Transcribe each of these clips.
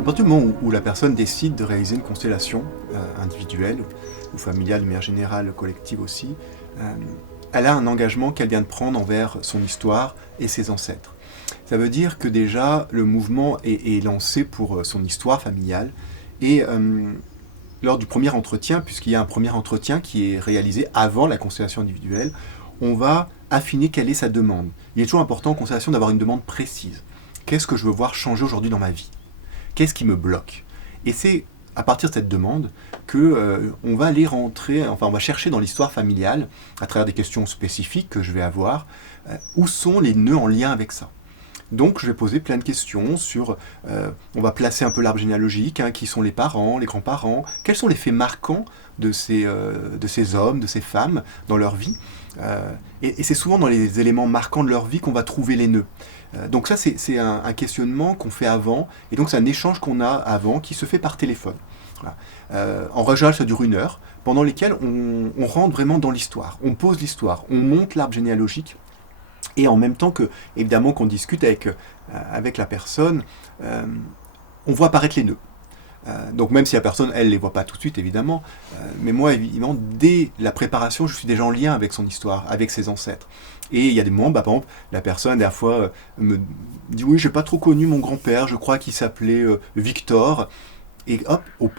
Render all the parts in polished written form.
À partir du moment où la personne décide de réaliser une constellation individuelle ou familiale, de manière générale, collective aussi, euh, elle a un engagement qu'elle vient de prendre envers son histoire et ses ancêtres. Ça veut dire que déjà le mouvement est lancé pour son histoire familiale et lors du premier entretien, puisqu'il y a un premier entretien qui est réalisé avant la constellation individuelle, on va affiner quelle est sa demande. Il est toujours important en constellation d'avoir une demande précise. Qu'est-ce que je veux voir changer aujourd'hui dans ma vie? Qu'est-ce qui me bloque? Et c'est à partir de cette demande que on va aller rentrer, enfin on va chercher dans l'histoire familiale, à travers des questions spécifiques que je vais avoir, où sont les nœuds en lien avec ça. Donc je vais poser plein de questions sur, on va placer un peu l'arbre généalogique, hein, qui sont les parents, les grands-parents, quels sont les faits marquants de ces hommes, de ces femmes dans leur vie. Et c'est souvent dans les éléments marquants de leur vie qu'on va trouver les nœuds. Donc ça c'est un questionnement qu'on fait avant, et donc c'est un échange qu'on a avant qui se fait par téléphone. Voilà. En général ça dure 1 heure, pendant lesquelles on rentre vraiment dans l'histoire, on pose l'histoire, on monte l'arbre généalogique, et en même temps que, évidemment, qu'on discute avec la personne, on voit apparaître les nœuds. Donc même si la personne, elle, ne les voit pas tout de suite, évidemment, mais moi, évidemment, dès la préparation, je suis déjà en lien avec son histoire, avec ses ancêtres. Et il y a des moments, par exemple, la personne, la dernière fois, me dit « Oui, j'ai pas trop connu mon grand-père, je crois qu'il s'appelait Victor. » Et hop,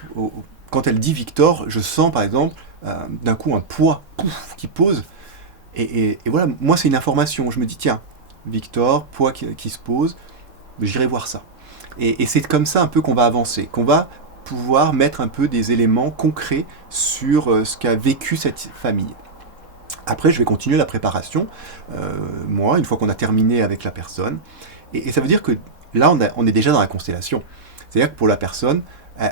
quand elle dit Victor, je sens, par exemple, d'un coup, un poids qui pose. Et voilà, moi c'est une information. Je me dis, tiens, Victor, poids qui se pose, j'irai voir ça. Et c'est comme ça un peu qu'on va avancer, qu'on va pouvoir mettre un peu des éléments concrets sur ce qu'a vécu cette famille. Après, je vais continuer la préparation, moi, une fois qu'on a terminé avec la personne. Et ça veut dire que là, on est déjà dans la constellation. C'est-à-dire que pour la personne,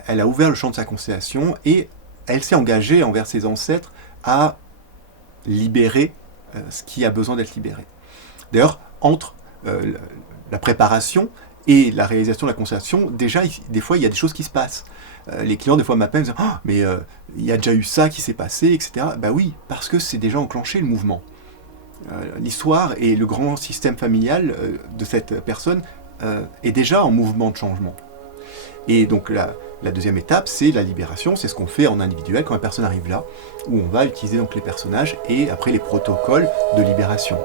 elle a ouvert le champ de sa constellation et elle s'est engagée envers ses ancêtres à libérer ce qui a besoin d'être libéré. D'ailleurs, entre la préparation et la réalisation de la constellation, déjà, des fois, il y a des choses qui se passent. Les clients, des fois, m'appellent et me disent « Ah, mais il y a déjà eu ça qui s'est passé, etc. » Ben oui, parce que c'est déjà enclenché le mouvement. L'histoire et le grand système familial de cette personne est déjà en mouvement de changement. Et donc la deuxième étape, c'est la libération, c'est ce qu'on fait en individuel quand la personne arrive là, où on va utiliser donc les personnages et après les protocoles de libération.